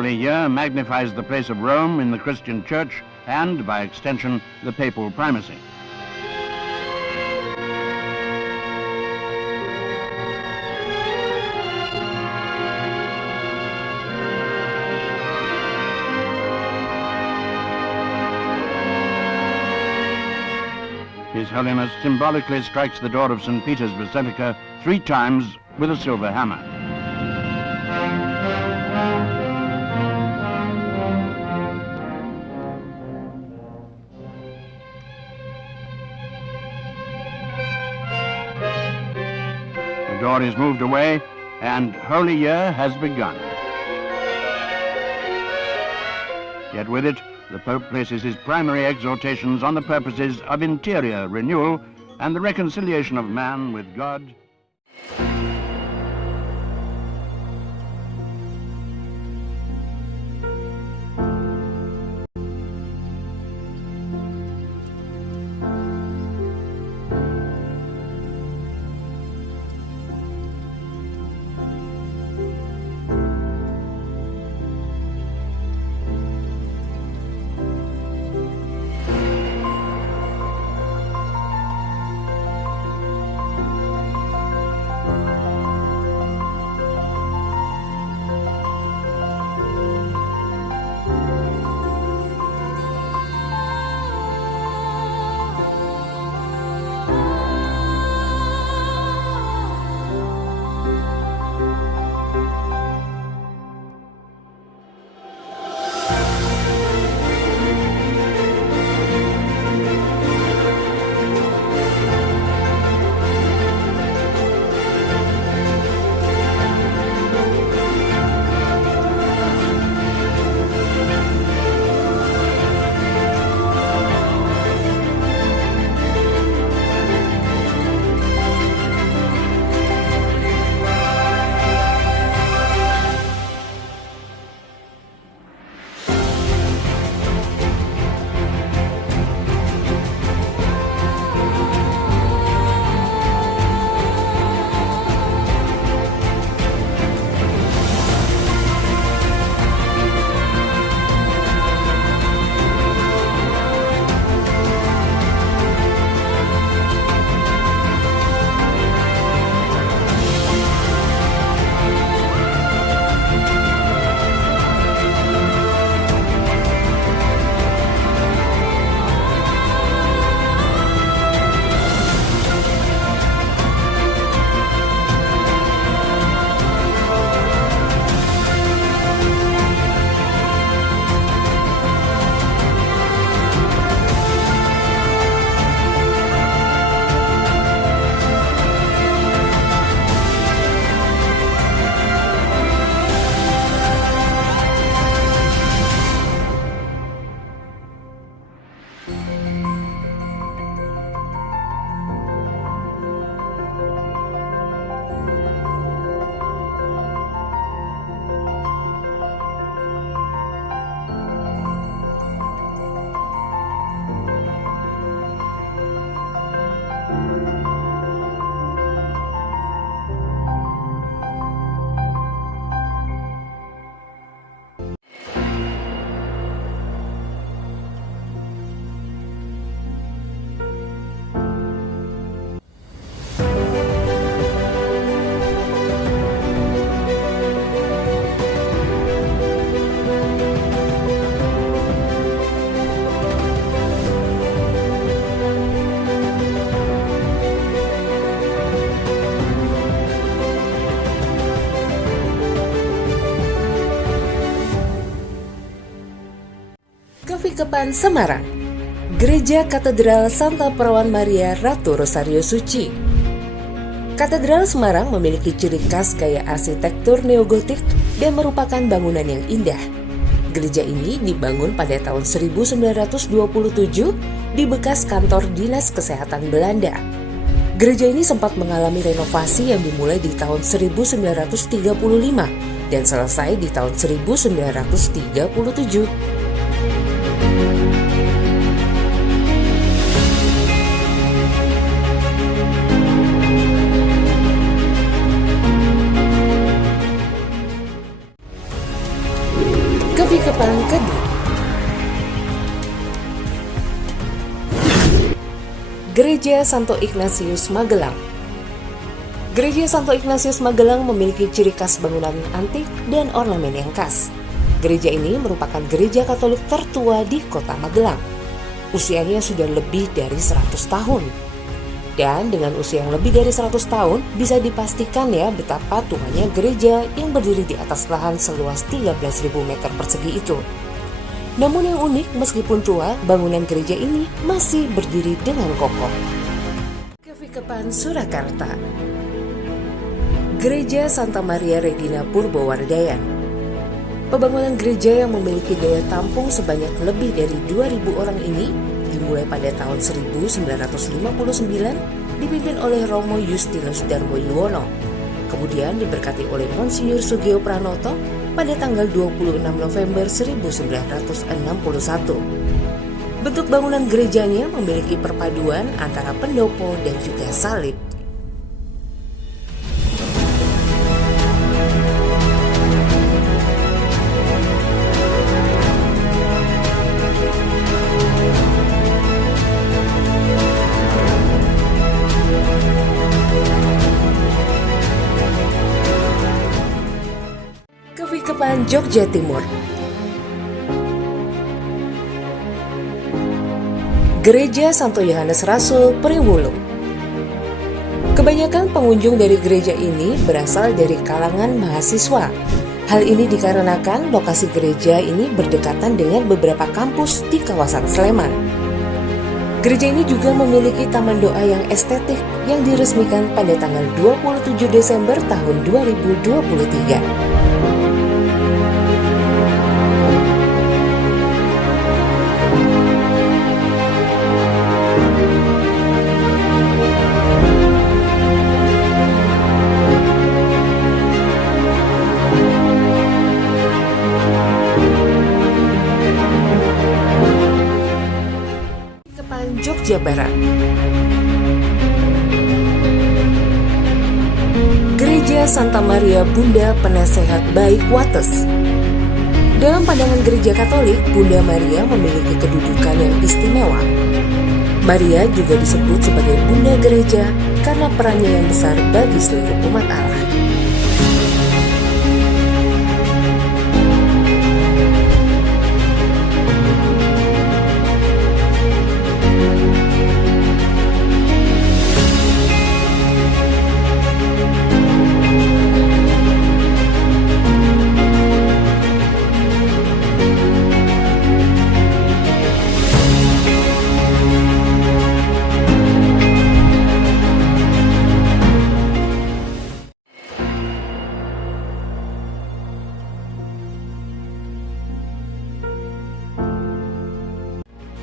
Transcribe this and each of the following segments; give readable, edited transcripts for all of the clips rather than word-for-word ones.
Holy Year magnifies the place of Rome in the Christian Church and, by extension, the papal primacy. His Holiness symbolically strikes the door of St. Peter's Basilica 3 times with a silver hammer. The door is moved away and Holy Year has begun. Yet with it, the Pope places his primary exhortations on the purposes of interior renewal and the reconciliation of man with God. Kepan Semarang, Gereja Katedral Santa Perawan Maria Ratu Rosario Suci. Katedral Semarang memiliki ciri khas gaya arsitektur neogotik dan merupakan bangunan yang indah. Gereja ini dibangun pada tahun 1927 di bekas kantor Dinas Kesehatan Belanda. Gereja ini sempat mengalami renovasi yang dimulai di tahun 1935 dan selesai di tahun 1937. Kepikepan Kedung. Gereja Santo Ignatius Magelang. Gereja Santo Ignatius Magelang memiliki ciri khas bangunan antik dan ornamen yang khas. Gereja ini merupakan gereja Katolik tertua di kota Magelang. Usianya sudah lebih dari 100 tahun. Dan dengan usia yang lebih dari 100 tahun, bisa dipastikan ya betapa tuanya gereja yang berdiri di atas lahan seluas 13.000 meter persegi itu. Namun yang unik, meskipun tua, bangunan gereja ini masih berdiri dengan kokoh. Kepikepan Surakarta. Gereja Santa Maria Regina Purbowardayan. Pembangunan gereja yang memiliki daya tampung sebanyak lebih dari 2.000 orang ini dimulai pada tahun 1959, dipimpin oleh Romo Justinus Darmo Yuwono. Kemudian diberkati oleh Monsinyur Sugio Pranoto pada tanggal 26 November 1961. Bentuk bangunan gerejanya memiliki perpaduan antara pendopo dan juga salib. Kepikepan Jogja Timur. Gereja Santo Yohanes Rasul Priwulung. Kebanyakan pengunjung dari gereja ini berasal dari kalangan mahasiswa. Hal ini dikarenakan lokasi gereja ini berdekatan dengan beberapa kampus di kawasan Sleman. Gereja ini juga memiliki taman doa yang estetik yang diresmikan pada tanggal 27 Desember tahun 2023. Jogja Barat. Gereja Santa Maria Bunda Penasehat Baik Wates. Dalam pandangan gereja Katolik, Bunda Maria memiliki kedudukan yang istimewa. Maria juga disebut sebagai Bunda Gereja karena perannya yang besar bagi seluruh umat Allah.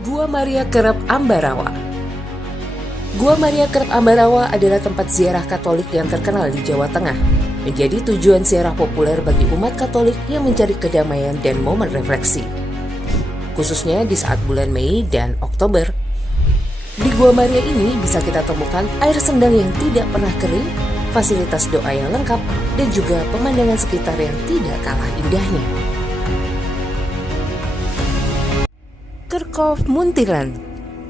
Gua Maria Kerep Ambarawa. Gua Maria Kerep Ambarawa adalah tempat ziarah Katolik yang terkenal di Jawa Tengah, menjadi tujuan ziarah populer bagi umat Katolik yang mencari kedamaian dan momen refleksi, khususnya di saat bulan Mei dan Oktober. Di Gua Maria ini bisa kita temukan air sendang yang tidak pernah kering, fasilitas doa yang lengkap, dan juga pemandangan sekitar yang tidak kalah indahnya. Kerkhof Muntilan.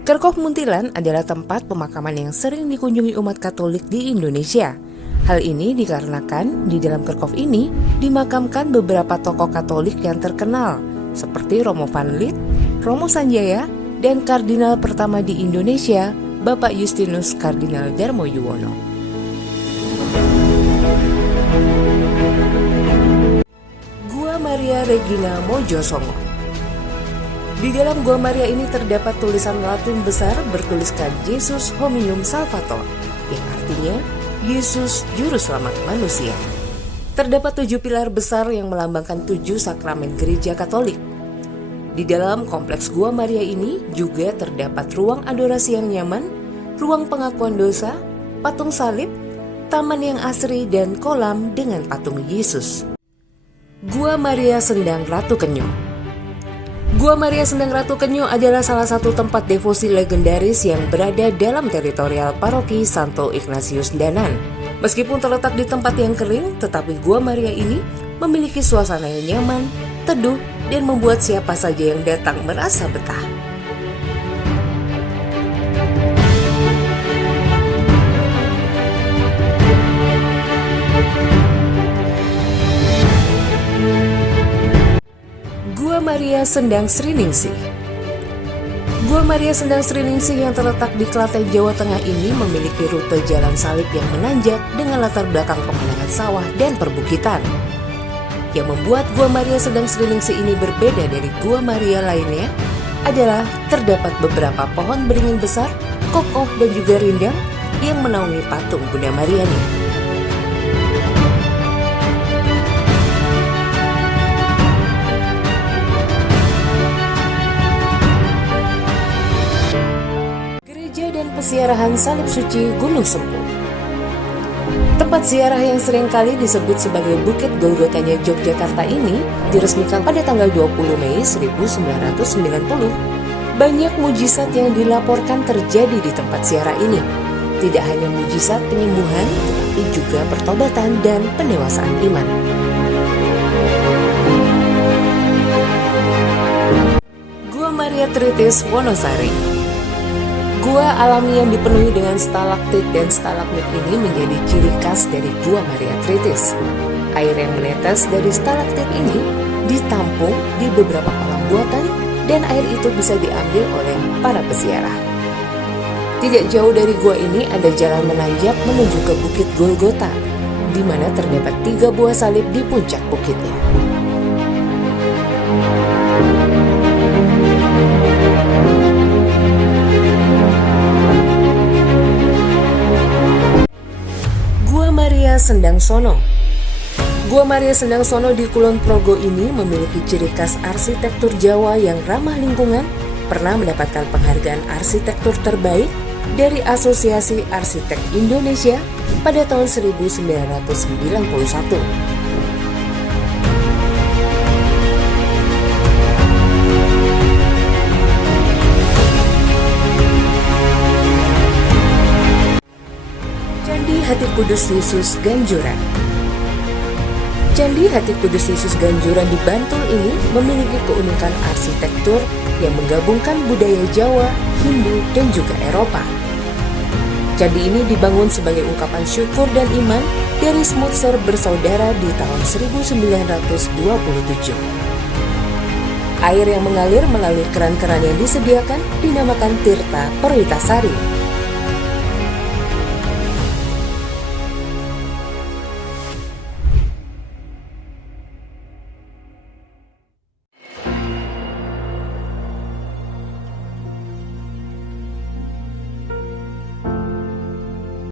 Kerkhof Muntilan adalah tempat pemakaman yang sering dikunjungi umat Katolik di Indonesia. Hal ini dikarenakan di dalam kerkhof ini dimakamkan beberapa tokoh Katolik yang terkenal seperti Romo Van Lith, Romo Sanjaya, dan Kardinal pertama di Indonesia, Bapak Justinus Kardinal Darmo Yuwono. Gua Maria Regina Mojosongo. Di dalam Gua Maria ini terdapat tulisan Latin besar bertuliskan Yesus Hominum Salvator, yang artinya Yesus Juru Selamat Manusia. Terdapat 7 pilar besar yang melambangkan 7 sakramen gereja Katolik. Di dalam kompleks Gua Maria ini juga terdapat ruang adorasi yang nyaman, ruang pengakuan dosa, patung salib, taman yang asri, dan kolam dengan patung Yesus. Gua Maria Sendang Ratu Kenyo. Gua Maria Sendang Ratu Kenyo adalah salah satu tempat devosi legendaris yang berada dalam teritorial paroki Santo Ignatius Danan. Meskipun terletak di tempat yang kering, tetapi Gua Maria ini memiliki suasana yang nyaman, teduh, dan membuat siapa saja yang datang merasa betah. Gua Maria Sendang Sriningsih. Gua Maria Sendang Sriningsih yang terletak di Klaten, Jawa Tengah ini memiliki rute jalan salib yang menanjak dengan latar belakang pemandangan sawah dan perbukitan. Yang membuat Gua Maria Sendang Sriningsih ini berbeda dari Gua Maria lainnya adalah terdapat beberapa pohon beringin besar, kokoh dan juga rindang yang menaungi patung Bunda Marianya. Dan Pesiarahan Salib Suci Gunung Sempur. Tempat ziarah yang seringkali disebut sebagai Bukit Golgotanya Yogyakarta ini diresmikan pada tanggal 20 Mei 1990. Banyak mujizat yang dilaporkan terjadi di tempat ziarah ini. Tidak hanya mujizat penyembuhan, tetapi juga pertobatan dan pendewasaan iman. Gua Maria Tritis Wonosari. Gua alami yang dipenuhi dengan stalaktit dan stalagmit ini menjadi ciri khas dari Gua Maria Tritis. Air yang menetes dari stalaktit ini ditampung di beberapa kolam buatan dan air itu bisa diambil oleh para peziarah. Tidak jauh dari gua ini ada jalan menanjak menuju ke Bukit Golgota, di mana terdapat 3 buah salib di puncak bukitnya. Sendang Sono. Gua Maria Sendang Sono di Kulon Progo ini memiliki ciri khas arsitektur Jawa yang ramah lingkungan, pernah mendapatkan penghargaan arsitektur terbaik dari Asosiasi Arsitek Indonesia pada tahun 1991. Candi Hati Kudus Yesus Ganjuran. Candi Hati Kudus Yesus Ganjuran di Bantul ini memiliki keunikan arsitektur yang menggabungkan budaya Jawa, Hindu, dan juga Eropa. Candi ini dibangun sebagai ungkapan syukur dan iman dari Smutsar bersaudara di tahun 1927. Air yang mengalir melalui keran-keran yang disediakan dinamakan Tirta Perwitasari.